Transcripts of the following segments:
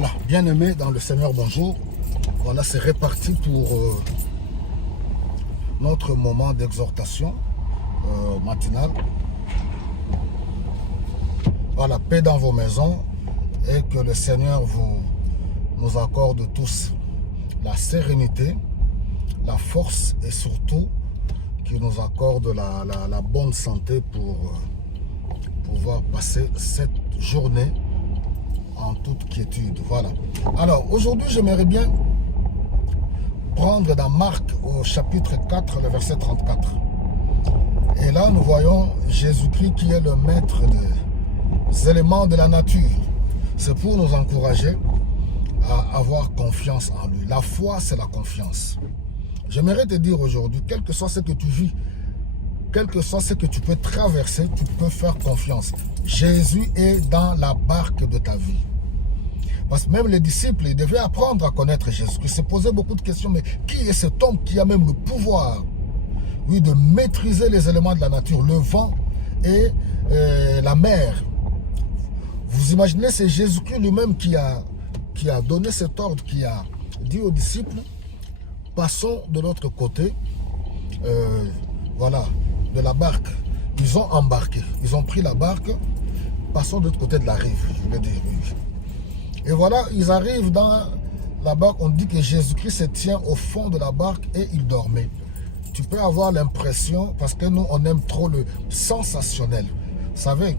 Voilà, bien-aimés dans le Seigneur, bonjour. Voilà, c'est reparti pour notre moment d'exhortation matinale. Voilà, paix dans vos maisons et que le Seigneur nous accorde tous la sérénité, la force et surtout qu'il nous accorde la bonne santé pour pouvoir passer cette journée en toute quiétude. Voilà. Alors, aujourd'hui, j'aimerais bien prendre dans Marc au chapitre 4, le verset 34. Et là, nous voyons Jésus-Christ qui est le maître des éléments de la nature. C'est pour nous encourager à avoir confiance en lui. La foi, c'est la confiance. J'aimerais te dire aujourd'hui, quel que soit ce que tu vis, quel que soit ce que tu peux traverser, tu peux faire confiance. Jésus est dans la barque de ta vie. Parce que même les disciples, ils devaient apprendre à connaître Jésus. Ils se posaient beaucoup de questions, mais qui est cet homme qui a même le pouvoir, oui, de maîtriser les éléments de la nature, le vent et la mer. Vous imaginez, c'est Jésus-Christ lui-même qui a donné cet ordre, qui a dit aux disciples, passons de l'autre côté, voilà, de la barque. Ils ont embarqué, ils ont pris la barque, passons de l'autre côté de la rive, je voulais dire, oui. Et voilà, ils arrivent dans la barque, on dit que Jésus-Christ se tient au fond de la barque et il dormait. Tu peux avoir l'impression, parce que nous, on aime trop le sensationnel. Vous savez,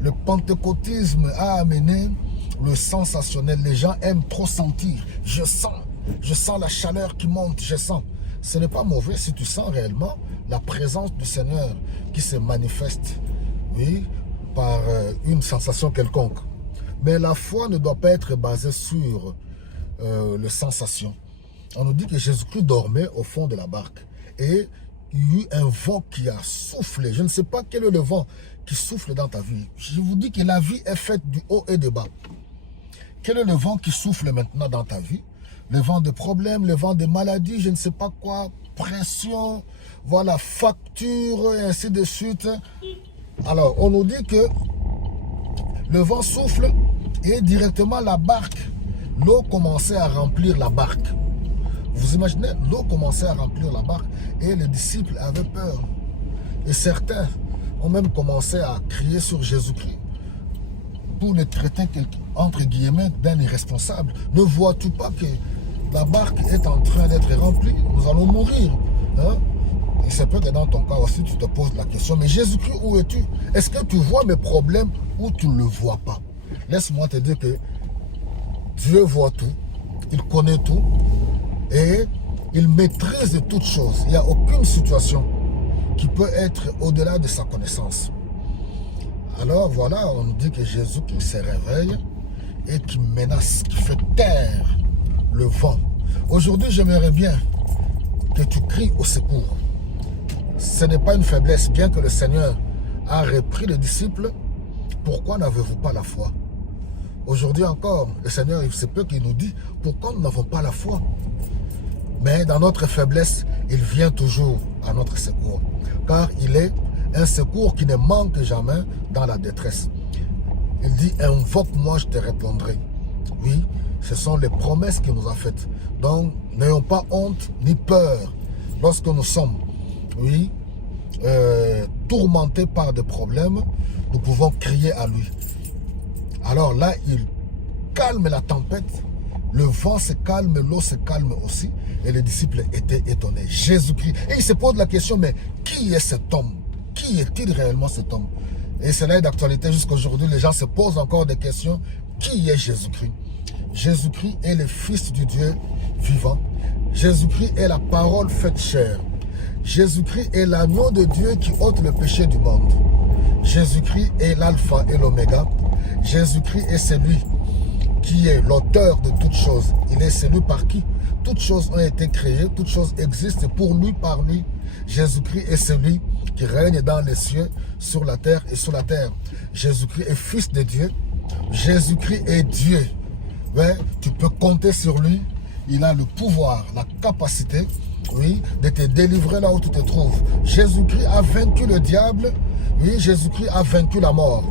le pentecôtisme a amené le sensationnel. Les gens aiment trop sentir. Je sens la chaleur qui monte, je sens. Ce n'est pas mauvais si tu sens réellement la présence du Seigneur qui se manifeste, oui, par une sensation quelconque. Mais la foi ne doit pas être basée sur les sensations. On nous dit que Jésus-Christ dormait au fond de la barque. Et il y a eu un vent qui a soufflé. Je ne sais pas quel est le vent qui souffle dans ta vie. Je vous dis que la vie est faite du haut et du bas. Quel est le vent qui souffle maintenant dans ta vie? Le vent de problèmes, le vent de maladies, je ne sais pas quoi, pression, voilà, facture, et ainsi de suite. Alors, on nous dit que le vent souffle et directement la barque, l'eau commençait à remplir la barque. Vous imaginez, l'eau commençait à remplir la barque et les disciples avaient peur. Et certains ont même commencé à crier sur Jésus-Christ pour le traiter, entre guillemets, d'un irresponsable. Ne vois-tu pas que la barque est en train d'être remplie? Nous allons mourir. Hein? Et c'est peut-être que dans ton cas aussi, tu te poses la question, mais Jésus-Christ, où es-tu? Est-ce que tu vois mes problèmes ou tu ne le vois pas? Laisse-moi te dire que Dieu voit tout, il connaît tout et il maîtrise toutes choses. Il n'y a aucune situation qui peut être au-delà de sa connaissance. Alors voilà, on nous dit que Jésus qui se réveille et qui menace, qui fait taire le vent. Aujourd'hui, j'aimerais bien que tu cries au secours. Ce n'est pas une faiblesse, bien que le Seigneur a repris les disciples. Pourquoi n'avez-vous pas la foi? Aujourd'hui encore, le Seigneur, il se peut qu'il nous dit pourquoi nous n'avons pas la foi. Mais dans notre faiblesse, il vient toujours à notre secours. Car il est un secours qui ne manque jamais dans la détresse. Il dit, invoque-moi, je te répondrai. Oui, ce sont les promesses qu'il nous a faites. Donc, n'ayons pas honte ni peur lorsque nous sommes, oui, tourmentés par des problèmes. Nous pouvons crier à lui. Alors là, il calme la tempête. Le vent se calme, l'eau se calme aussi. Et les disciples étaient étonnés. Jésus-Christ. Et ils se posent la question, mais qui est cet homme? Qui est-il réellement cet homme? Et cela est d'actualité jusqu'à aujourd'hui. Les gens se posent encore des questions. Qui est Jésus-Christ? Jésus-Christ est le Fils du Dieu vivant. Jésus-Christ est la parole faite chair. Jésus-Christ est l'agneau de Dieu qui ôte le péché du monde. Jésus-Christ est l'alpha et l'oméga. Jésus-Christ est celui qui est l'auteur de toutes choses. Il est celui par qui toutes choses ont été créées, toutes choses existent pour lui, par lui. Jésus-Christ est celui qui règne dans les cieux, sur la terre et sous la terre. Jésus-Christ est Fils de Dieu. Jésus-Christ est Dieu. Ouais, tu peux compter sur lui. Il a le pouvoir, la capacité, oui, de te délivrer là où tu te trouves. Jésus-Christ a vaincu le diable. Oui, Jésus-Christ a vaincu la mort.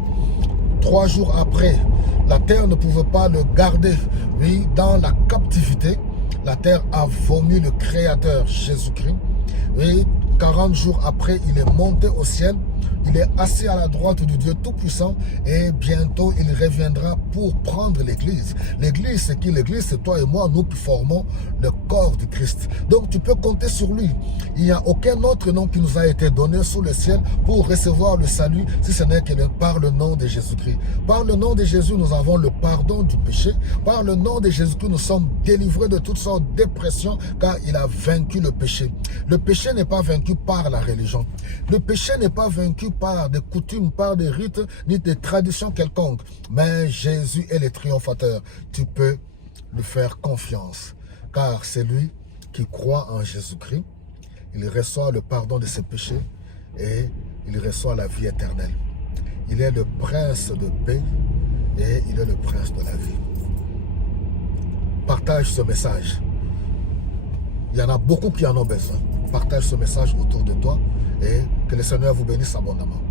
3 jours après la terre ne pouvait pas le garder. Oui, dans la captivité, la terre a vomi le Créateur Jésus-Christ. Oui, 40 jours après, il est monté au ciel. Il est assis à la droite du Dieu Tout-Puissant et bientôt il reviendra pour prendre l'Église. L'Église, c'est qui? L'Église, c'est toi et moi, nous qui formons le corps du Christ. Donc tu peux compter sur lui. Il n'y a aucun autre nom qui nous a été donné sous le ciel pour recevoir le salut, si ce n'est que par le nom de Jésus-Christ. Par le nom de Jésus, nous avons le pardon du péché. Par le nom de Jésus-Christ, nous sommes délivrés de toutes sortes d'oppressions car il a vaincu le péché. Le péché n'est pas vaincu par la religion. Le péché n'est pas vaincu par des coutumes, par des rites, ni des traditions quelconques. Mais Jésus est le triomphateur. Tu peux lui faire confiance. Car c'est lui qui croit en Jésus-Christ. Il reçoit le pardon de ses péchés et il reçoit la vie éternelle. Il est le prince de paix et il est le prince de la vie. Partage ce message. Il y en a beaucoup qui en ont besoin. Partage ce message autour de toi et que le Seigneur vous bénisse abondamment.